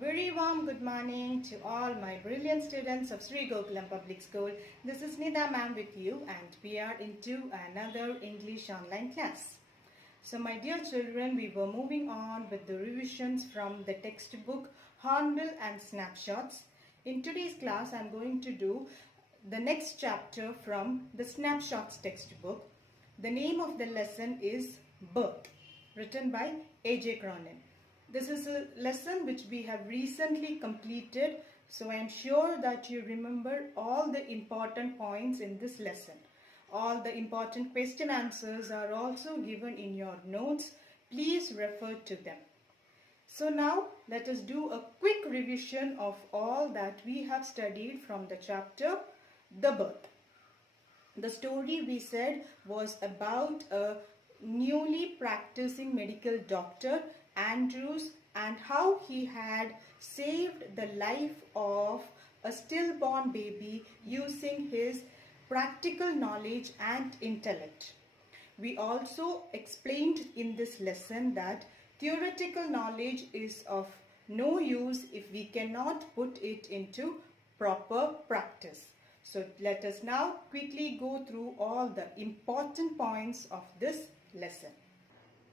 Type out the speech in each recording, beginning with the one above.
very warm good morning to all my brilliant students of Sri Gokulam Public School. This is Nida ma'am with you and we are into another English online class. So my dear children, we were moving on with the revisions from the textbook Hornbill and Snapshots. In today's class, I am going to do the next chapter from the Snapshots textbook. The name of the lesson is Birth, written by A.J. Cronin. This is a lesson which we have recently completed, so I am sure that you remember all the important points in this lesson. All the important question answers are also given in your notes. Please refer to them. So now let us do a quick revision of all that we have studied from the chapter The Birth. The story we said was about a newly practicing medical doctor, Andrews, and how he had saved the life of a stillborn baby using his practical knowledge and intellect. We also explained in this lesson that theoretical knowledge is of no use if we cannot put it into proper practice. So let us now quickly go through all the important points of this lesson.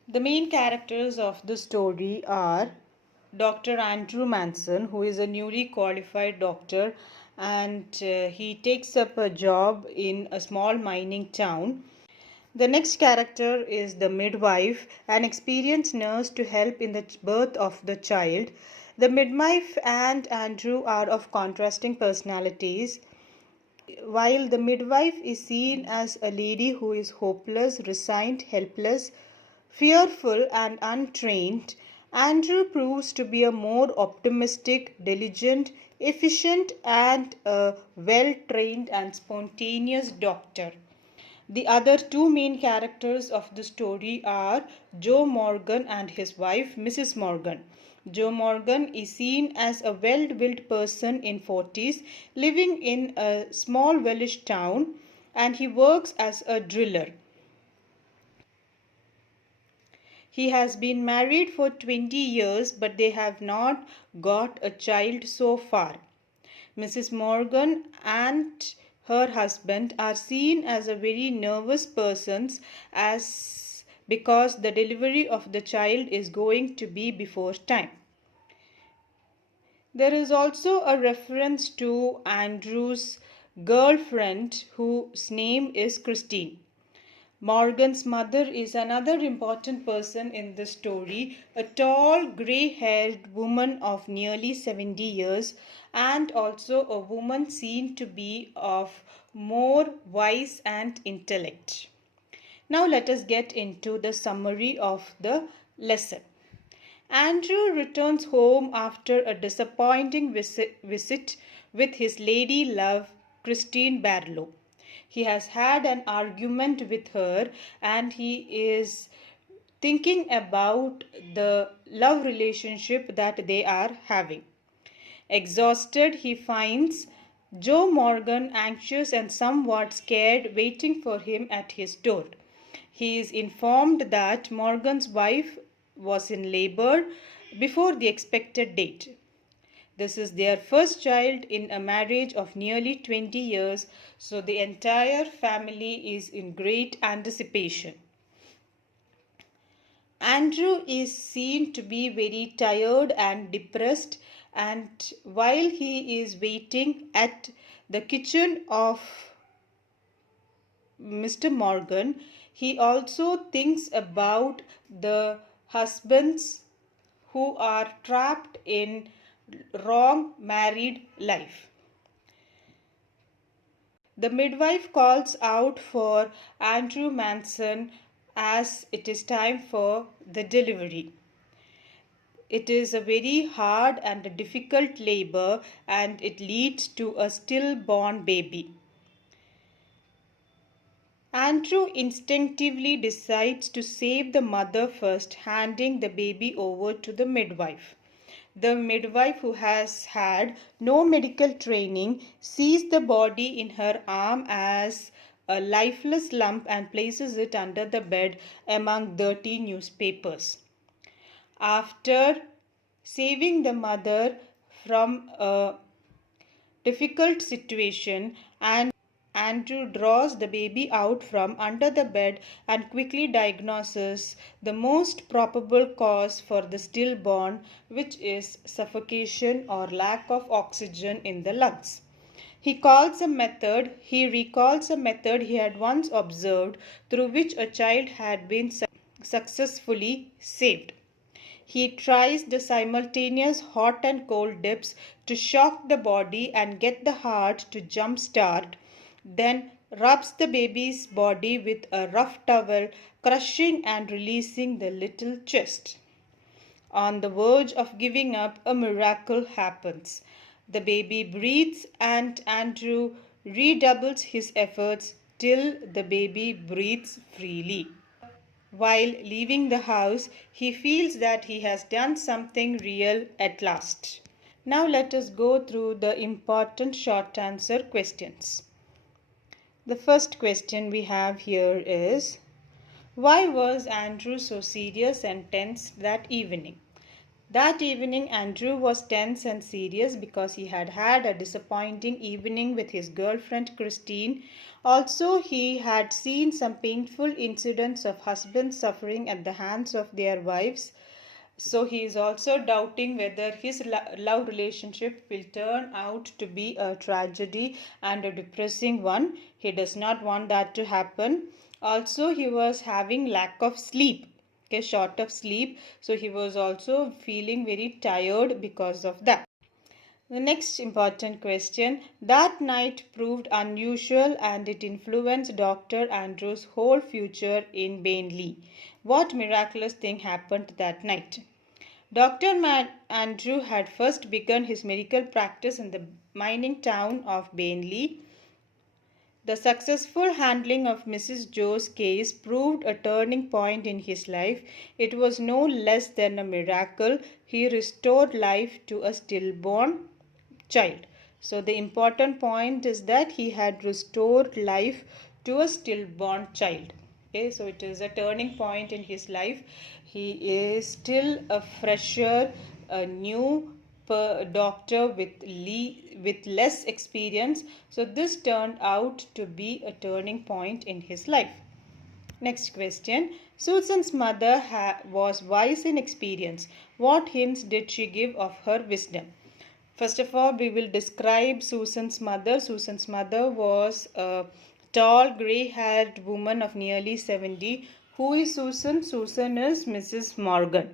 The main characters of the story are Dr. Andrew Manson, who is a newly qualified doctor, and he takes up a job in a small mining town. The next character is the midwife, an experienced nurse to help in the birth of the child. The midwife and Andrew are of contrasting personalities. While the midwife is seen as a lady who is hopeless, resigned, helpless, fearful and untrained, Andrew proves to be a more optimistic, diligent, efficient and a well-trained and spontaneous doctor. The other two main characters of the story are Joe Morgan and his wife, Mrs. Morgan. Joe Morgan is seen as a well-built person in 40s living in a small Welsh town, and he works as a driller. He has been married for 20 years, but they have not got a child so far. Mrs. Morgan and her husband are seen as a very nervous persons because the delivery of the child is going to be before time. There is also a reference to Andrew's girlfriend whose name is Christine. Morgan's mother is another important person in the story, a tall, grey-haired woman of nearly 70 years and also a woman seen to be of more wise and intellect. Now let us get into the summary of the lesson. Andrew returns home after a disappointing visit with his lady love, Christine Barlow. He has had an argument with her and he is thinking about the love relationship that they are having. Exhausted, he finds Joe Morgan anxious and somewhat scared waiting for him at his door. He is informed that Morgan's wife was in labor before the expected date. This is their first child in a marriage of nearly 20 years, so the entire family is in great anticipation. Andrew is seen to be very tired and depressed, and while he is waiting at the kitchen of Mr. Morgan, he also thinks about the husbands who are trapped in wrong married life. The midwife calls out for Andrew Manson as it is time for the delivery. It is a very hard and a difficult labor and it leads to a stillborn baby. Andrew instinctively decides to save the mother first, handing the baby over to the midwife. The midwife, who has had no medical training, sees the body in her arm as a lifeless lump and places it under the bed among dirty newspapers. After saving the mother from a difficult situation, and Andrew draws the baby out from under the bed and quickly diagnoses the most probable cause for the stillborn, which is suffocation or lack of oxygen in the lungs. He recalls a method he had once observed through which a child had been successfully saved. He tries the simultaneous hot and cold dips to shock the body and get the heart to jump start, then rubs the baby's body with a rough towel, crushing and releasing the little chest. On the verge of giving up, a miracle happens. The baby breathes, and Andrew redoubles his efforts till the baby breathes freely. While leaving the house, he feels that he has done something real at last. Now let us go through the important short answer questions. The first question we have here is, why was Andrew so serious and tense that evening? That evening, Andrew was tense and serious because he had had a disappointing evening with his girlfriend Christine. Also, he had seen some painful incidents of husbands suffering at the hands of their wives. So, he is also doubting whether his love relationship will turn out to be a tragedy and a depressing one. He does not want that to happen. Also, he was having lack of sleep. Okay, short of sleep, so he was also feeling very tired because of that. The next important question, that night proved unusual and it influenced Dr. Andrew's whole future in Bainley. What miraculous thing happened that night? Dr. Andrew had first begun his medical practice in the mining town of Bainley. The successful handling of Mrs. Joe's case proved a turning point in his life. It was no less than a miracle. He restored life to a stillborn child. So the important point is that he had restored life to a stillborn child. Okay, so it is a turning point in his life. He is still a fresher, a new doctor with less experience. So this turned out to be a turning point in his life. Next question. Susan's mother was wise in experience. What hints did she give of her wisdom? First of all, we will describe Susan's mother. Susan's mother was a tall, grey-haired woman of nearly 70. Who is Susan? Susan is Mrs. Morgan.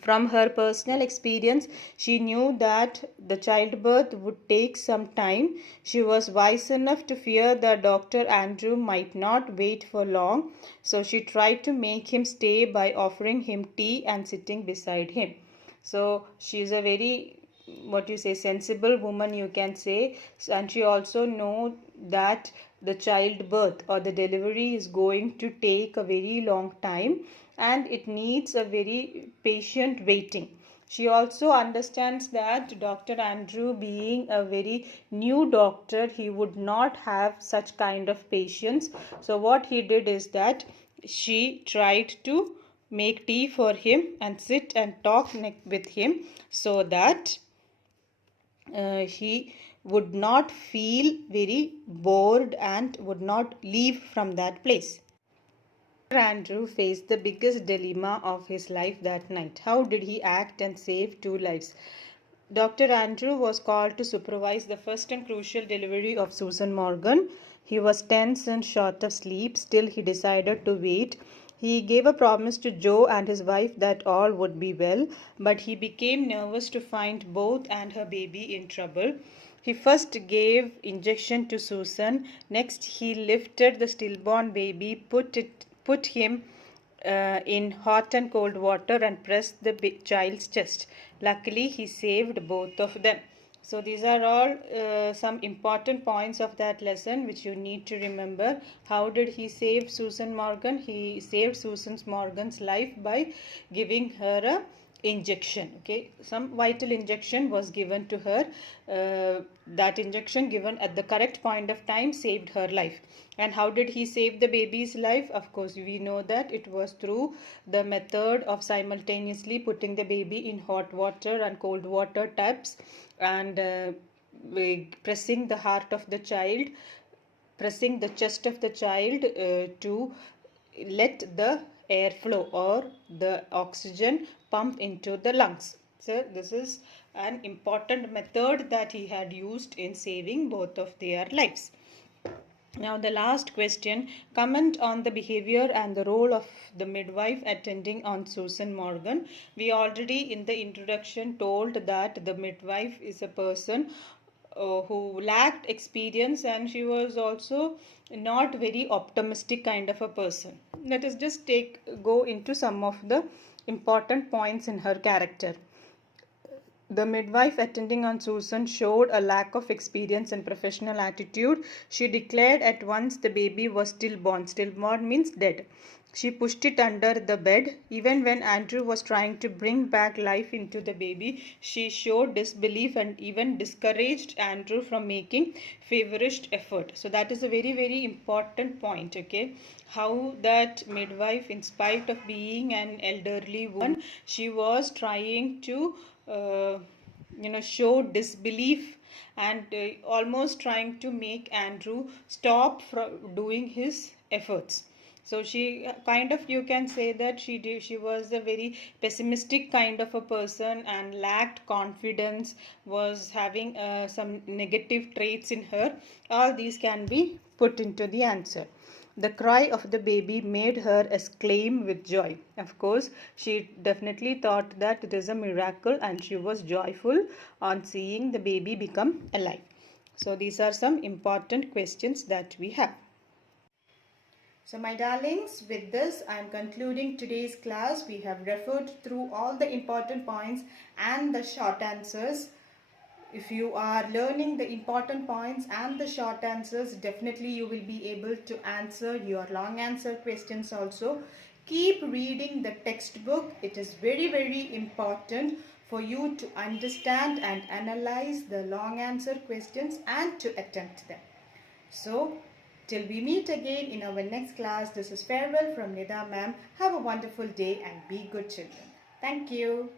From her personal experience, she knew that the childbirth would take some time. She was wise enough to fear that Dr. Andrew might not wait for long, so she tried to make him stay by offering him tea and sitting beside him. So she is a very, what you say, sensible woman, you can say, and she also know that the childbirth or the delivery is going to take a very long time and it needs a very patient waiting. She also understands that Dr. Andrew, being a very new doctor, he would not have such kind of patience. So what he did is that she tried to make tea for him and sit and talk with him so that he would not feel very bored and would not leave from that place. Andrew faced the biggest dilemma of his life that night. How did he act and save two lives? Dr. Andrew was called to supervise the first and crucial delivery of Susan Morgan. He was tense and short of sleep. Still, he decided to wait. He gave a promise to Joe and his wife that all would be well, but he became nervous to find both and her baby in trouble. He first gave injection to Susan. Next, he lifted the stillborn baby, put him in hot and cold water and pressed the child's chest. Luckily, he saved both of them. So these are all some important points of that lesson which you need to remember. How did he save Susan Morgan? He saved Susan Morgan's life by giving her injection. Okay, some vital injection was given to her. That injection given at the correct point of time saved her life. And how did he save the baby's life? Of course, we know that it was through the method of simultaneously putting the baby in hot water and cold water taps, and pressing the heart of the child, pressing the chest of the child to let the air flow or the oxygen pump into the lungs. So this is an important method that he had used in saving both of their lives. Now the last question, comment on the behavior and the role of the midwife attending on Susan Morgan. We already in the introduction told that the midwife is a person who lacked experience, and she was also not very optimistic kind of a person. Let us just go into some of the important points in her character. The midwife attending on Susan showed a lack of experience and professional attitude. She declared at once the baby was stillborn. Stillborn means dead. She pushed it under the bed. Even when Andrew was trying to bring back life into the baby, she showed disbelief and even discouraged Andrew from making feverish effort. So that is a very, very important point, okay? How that midwife, in spite of being an elderly woman, she was trying to show disbelief and almost trying to make Andrew stop from doing his efforts. So she kind of, you can say that she was a very pessimistic kind of a person and lacked confidence, was having some negative traits in her. All these can be put into the answer. The cry of the baby made her exclaim with joy. Of course, she definitely thought that it is a miracle, and she was joyful on seeing the baby become alive. So these are some important questions that we have. So my darlings, with this I am concluding today's class. We have referred through all the important points and the short answers. If you are learning the important points and the short answers, definitely you will be able to answer your long answer questions also. Keep reading the textbook. It is very, very important for you to understand and analyze the long answer questions and to attempt them. So, till we meet again in our next class, this is farewell from Nida ma'am. Have a wonderful day and be good children. Thank you.